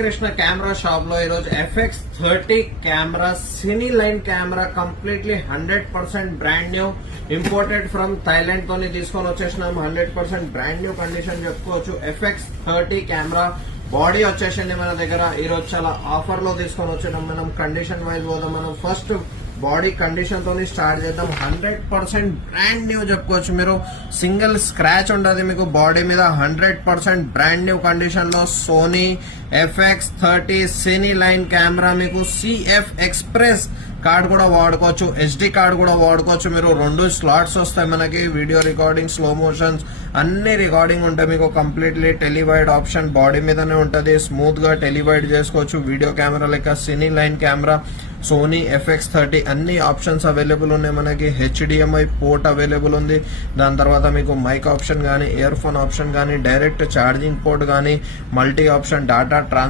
Krishna camera shop లో ఈరోజు FX30 camera cine line camera completely 100% brand new imported from Thailand తోని తీసుకొని వచ్చేసినాం. 100% బ్రాండ్ న్యూ కండిషన్ చెప్పుకోవచ్చు. FX30 కెమెరా బాడీ వచ్చేసింది మన దగ్గర. ఈరోజు చాలా ఆఫర్ లో తీసుకొని వచ్చేయడం. మనం కండిషన్ వైజ్ పోదాం. మనం ఫస్ట్ బాడీ కండిషన్ తోని స్టార్ట్ చేద్దాం. 100% బ్రాండ్ న్యూ చెప్పుకోవచ్చు. మీరు సింగిల్ స్క్రాచ్ ఉండదు మీకు బాడీ మీద. 100% బ్రాండ్ న్యూ కండిషన్ లో సోనీ FX30 సినీ లైన్ కెమెరా మీకు CF ఎక్స్ప్రెస్ కార్డ్ కూడా వాడుకోవచ్చు, SD కార్డ్ కూడా వాడుకోవచ్చు. మీరు 2 స్లాట్స్ వస్తాయి మనకి. వీడియో రికార్డింగ్, స్లో మోషన్స్ అన్ని రికార్డింగ్ ఉంటాయి మీకు. కంప్లీట్లీ టెలివైడ్ ఆప్షన్ బాడీ మీదనే ఉంటుంది. స్మూత్ గా టెలివైడ్ చేసుకోవచ్చు. వీడియో కెమెరా లెక్క సినీ లైన్ కెమెరా సోనీ FX30 అన్ని ఆప్షన్స్ అవైలబుల్ ఉన్నాయి మనకి. HDMI పోర్ట్ అవైలబుల్ ఉంది. దాని తర్వాత మీకు మైక్ ఆప్షన్ కానీ, ఇయర్ ఫోన్ ఆప్షన్ కానీ, డైరెక్ట్ ఛార్జింగ్ పోర్ట్ కానీ, మల్టీ ఆప్షన్ డాటా ట్రాన్స్ఫర్